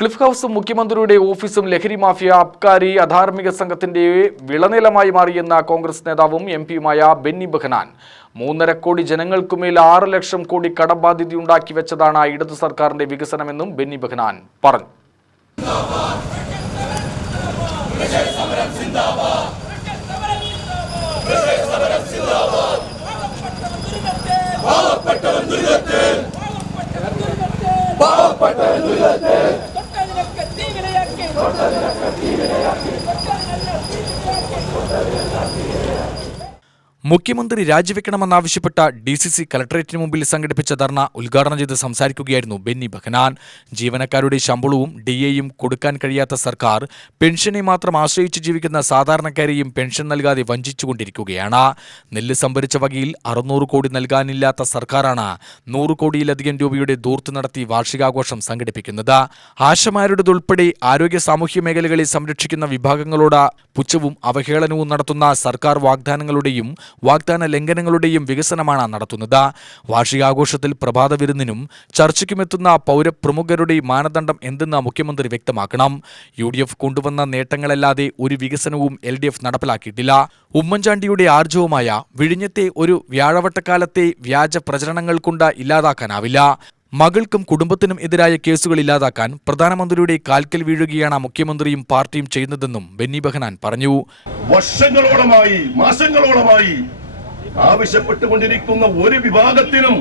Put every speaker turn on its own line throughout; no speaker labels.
Cliff ഹൗസും മുഖ്യമന്ത്രിയുടെ ഓഫീസും ലഹരി മാഫിയ അബ്കാരി അധാർമിക സംഘത്തിന്റെ വിളനിലമായി മാറിയെന്ന കോൺഗ്രസ് നേതാവും എം പിയുമായ ബെന്നി ബെഹനാൻ. മൂന്നര കോടി ജനങ്ങൾക്കുമേൽ ആറ് ലക്ഷം കോടി കടബാധ്യത ഉണ്ടാക്കി വെച്ചതാണ് ഇടതു സർക്കാരിന്റെ വികസനമെന്നും ബെന്നി ബെഹനാൻ പറഞ്ഞു.
തൊട്ടതിനൊക്കെ かっていう
മുഖ്യമന്ത്രി രാജിവെക്കണമെന്നാവശ്യപ്പെട്ട ഡി സി സി കലക്ടറേറ്റിന് മുമ്പിൽ സംഘടിപ്പിച്ച ധർണ ഉദ്ഘാടനം ചെയ്ത് സംസാരിക്കുകയായിരുന്നു ബെന്നി ബഹനാൻ. ജീവനക്കാരുടെ ശമ്പളവും ഡി എയും കൊടുക്കാൻ കഴിയാത്ത സർക്കാർ പെൻഷനെ മാത്രം ആശ്രയിച്ച് ജീവിക്കുന്ന സാധാരണക്കാരെയും പെൻഷൻ നൽകാതെ വഞ്ചിച്ചുകൊണ്ടിരിക്കുകയാണ്. നെല്ല് സംഭരിച്ച വകയിൽ അറുന്നൂറ് കോടി നൽകാനില്ലാത്ത സർക്കാരാണ് നൂറ് കോടിയിലധികം രൂപയുടെ ദൂർത്ത് നടത്തി വാർഷികാഘോഷം സംഘടിപ്പിക്കുന്നത്. ആശമാരുടേതുൾപ്പെടെ ആരോഗ്യ സാമൂഹ്യ മേഖലകളെ സംരക്ഷിക്കുന്ന വിഭാഗങ്ങളോട് പുച്ഛവും അവഹേളനവും നടത്തുന്ന സർക്കാർ വാഗ്ദാനങ്ങളുടെയും വാഗ്ദാന ലംഘനങ്ങളുടെയും വികസനമാണ് നടത്തുന്നത്. വാർഷികാഘോഷത്തിൽ പ്രഭാത വിരുന്നിനും ചർച്ചയ്ക്കുമെത്തുന്ന പൗരപ്രമുഖരുടെ മാനദണ്ഡം എന്തെന്ന് മുഖ്യമന്ത്രി വ്യക്തമാക്കണം. യു ഡി എഫ് കൊണ്ടുവന്ന നേട്ടങ്ങളല്ലാതെ ഒരു വികസനവും എൽ ഡി എഫ് നടപ്പിലാക്കിയിട്ടില്ല. ഉമ്മൻചാണ്ടിയുടെ ആർജവുമായ വിഴിഞ്ഞത്തെ ഒരു വ്യാഴവട്ടക്കാലത്തെ വ്യാജ പ്രചരണങ്ങൾ കൊണ്ട് ഇല്ലാതാക്കാനാവില്ല. മകൾക്കും കുടുംബത്തിനും എതിരായ കേസുകൾ ഇല്ലാതാക്കാൻ പ്രധാനമന്ത്രിയുടെ കാൽക്കൽ വീഴുകയാണ് മുഖ്യമന്ത്രിയും പാർട്ടിയും ചെയ്യുന്നതെന്നും ബെന്നി ബെഹനാൻ പറഞ്ഞു.
വർഷങ്ങളോളമായി മാസങ്ങളോളമായി ആവശ്യപ്പെട്ടുകൊണ്ടിരിക്കുന്ന ഒരു വിഭാഗത്തിനും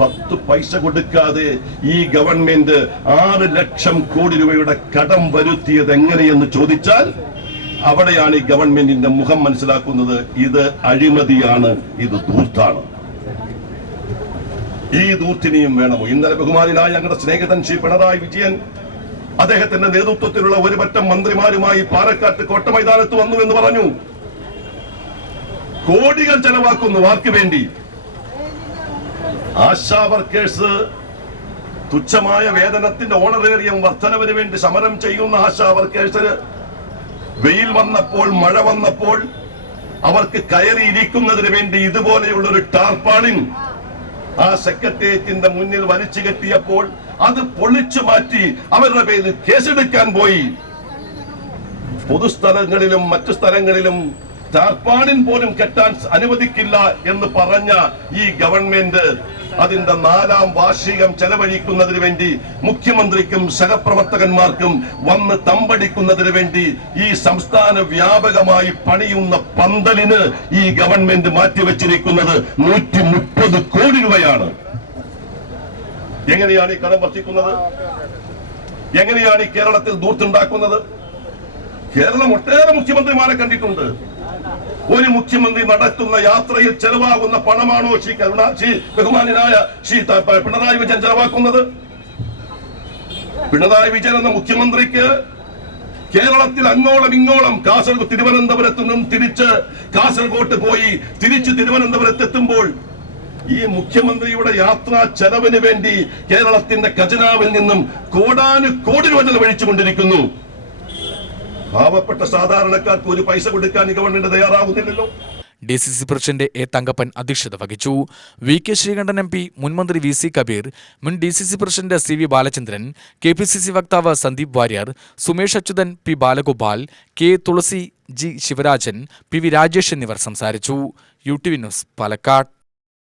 പത്ത് പൈസ കൊടുക്കാതെ ഈ ഗവൺമെന്റ് ആറ് ലക്ഷം കോടി രൂപയുടെ കടം വരുത്തിയത് എങ്ങനെയെന്ന് ചോദിച്ചാൽ അവിടെയാണ് ഈ ഗവൺമെന്റിന്റെ മുഖം മനസ്സിലാക്കുന്നത്. ഇത് അഴിമതിയാണ് ഇത് ദൂർത്താണ് ഈ ദൂർത്തിനിയും വേണമോ? ഇന്നലെ ബഹുമാനായ ഞങ്ങളുടെ സ്നേഹിതൻ ശ്രീ പിണറായി വിജയൻ അദ്ദേഹത്തിന്റെ നേതൃത്വത്തിലുള്ള ഒരു പറ്റം മന്ത്രിമാരുമായി പാലക്കാട്ട് കോട്ടമൈതാനത്ത് വന്നു എന്ന് പറഞ്ഞു. കോടികൾ ചെലവാക്കുന്നു ആർക്ക് വേണ്ടി? ആശാ വർക്കേഴ്സ് തുച്ഛമായ വേതനത്തിന്റെ ഓണറേറിയം വർധനവിന് വേണ്ടി സമരം ചെയ്യുന്ന ആശാ വർക്കേഴ്സിന് വെയിൽ വന്നപ്പോൾ മഴ വന്നപ്പോൾ അവർക്ക് കയറിയിരിക്കുന്നതിന് വേണ്ടി ഇതുപോലെയുള്ള ഒരു ടാർപ്പാളിൻ ആ സെക്രട്ടേറിയറ്റിന്റെ മുന്നിൽ വലിച്ചു കെട്ടിയപ്പോൾ അത് പൊളിച്ചു മാറ്റി അവരുടെ പേരിൽ കേസെടുക്കാൻ പോയി. പൊതുസ്ഥലങ്ങളിലും മറ്റു സ്ഥലങ്ങളിലും ടാർപ്പാളിൻ പോലും കെട്ടാൻ അനുവദിക്കില്ല എന്ന് പറഞ്ഞ ഈ ഗവൺമെന്റ് അതിന്റെ നാലാം വാർഷികം ചെലവഴിക്കുന്നതിന് വേണ്ടി മുഖ്യമന്ത്രിക്കും സഹപ്രവർത്തകന്മാർക്കും വന്ന് തമ്പടിക്കുന്നതിന് വേണ്ടി ഈ സംസ്ഥാന വ്യാപകമായി പണിയുന്ന പന്തലിന് ഈ ഗവൺമെന്റ് മാറ്റിവെച്ചിരിക്കുന്നത് നൂറ്റി മുപ്പത് കോടി രൂപയാണ്. എങ്ങനെയാണ് ഈ കടം വർദ്ധിക്കുന്നത്? എങ്ങനെയാണ് ഈ കേരളത്തിൽ ദൂർത്തുണ്ടാക്കുന്നത്? കേരളം ഒട്ടേറെ മുഖ്യമന്ത്രിമാരെ കണ്ടിട്ടുണ്ട്. ഒരു മുഖ്യമന്ത്രി നടത്തുന്ന യാത്രയിൽ ചെലവാകുന്ന പണമാണോ ശ്രീ കരുണ ശ്രീ ബഹുമാനായ ശ്രീ പിണറായി വിജയൻ ചെലവാക്കുന്നത്? പിണറായി വിജയൻ എന്ന മുഖ്യമന്ത്രിക്ക് കേരളത്തിൽ അങ്ങോളം ഇങ്ങോളം കാസർഗോഡ് തിരുവനന്തപുരത്തു നിന്നും തിരിച്ച് കാസർഗോട്ട് പോയി തിരിച്ച് തിരുവനന്തപുരത്ത് എത്തുമ്പോൾ ഈ മുഖ്യമന്ത്രിയുടെ യാത്രാ ചെലവിന് വേണ്ടി കേരളത്തിന്റെ ഖജനാവിൽ നിന്നും കോടാനു കോടി രൂപ ചെലവഴിച്ചുകൊണ്ടിരിക്കുന്നു. പാവപ്പെട്ട സാധാരണക്കാർക്ക് ഒരു പൈസ കൊടുക്കാൻ government തയ്യാറാവുന്നില്ലല്ലോ.
D C C president A Thankappan അധ്യക്ഷത വഹിച്ചു. V K Sreekandan M P മുൻമന്ത്രി വി സി കബീർ മുൻ D C C president C V Balachandran K P C C വക്താവ് Sandeep Warrier Sumesh Achuthan P Balagopal K Thulasi G Sivarajan P V Rajesh എന്നിവർ സംസാരിച്ചു. U T V news Palakkad.